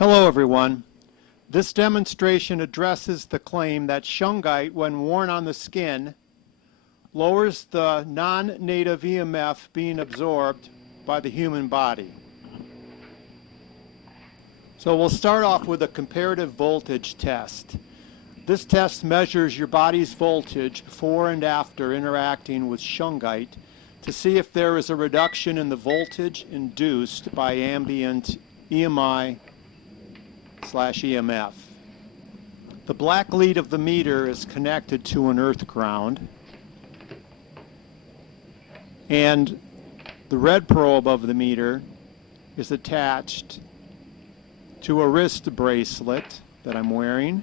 Hello everyone. This demonstration addresses the claim that Shungite, when worn on the skin, lowers the non-native EMF being absorbed by the human body. So we'll start off with a comparative voltage test. This test measures your body's voltage before and after interacting with Shungite to see if there is a reduction in the voltage induced by ambient EMI/EMF. The black lead of the meter is connected to an earth ground, and the red probe of the meter is attached to a wrist bracelet that I'm wearing,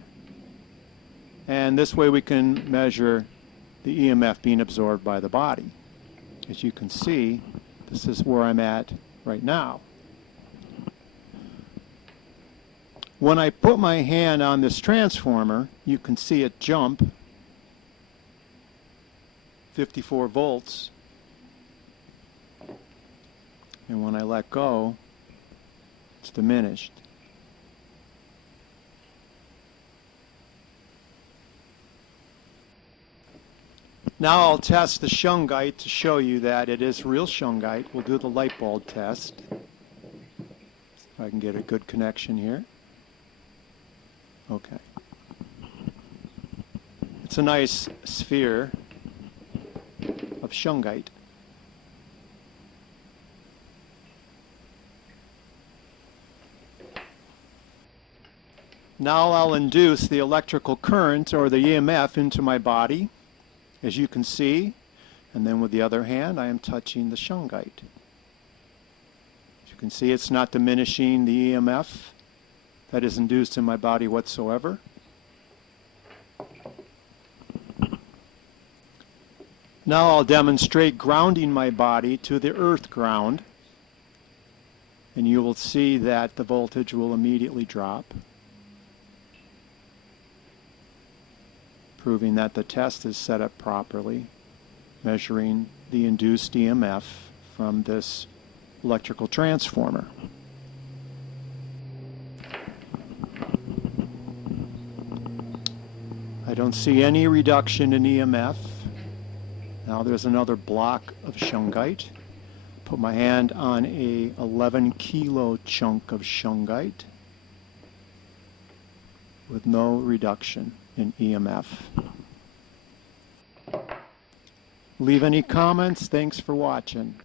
and this way we can measure the EMF being absorbed by the body. As you can see, this is where I'm at right now. When I put my hand on this transformer, you can see it jump 54 volts. And when I let go, it's diminished. Now I'll test the Shungite to show you that it is real Shungite. We'll do the light bulb test. If I can get a good connection here. Okay. It's a nice sphere of Shungite. Now I'll induce the electrical current or the EMF into my body, as you can see, and then with the other hand I am touching the Shungite. As you can see, it's not diminishing the EMF that is induced in my body whatsoever. Now I'll demonstrate grounding my body to the earth ground, and you will see that the voltage will immediately drop, proving that the test is set up properly, measuring the induced EMF from this electrical transformer. I don't see any reduction in EMF. Now there's another block of Shungite. Put my hand on a 11 kilo chunk of Shungite with no reduction in EMF. Leave any comments. Thanks for watching.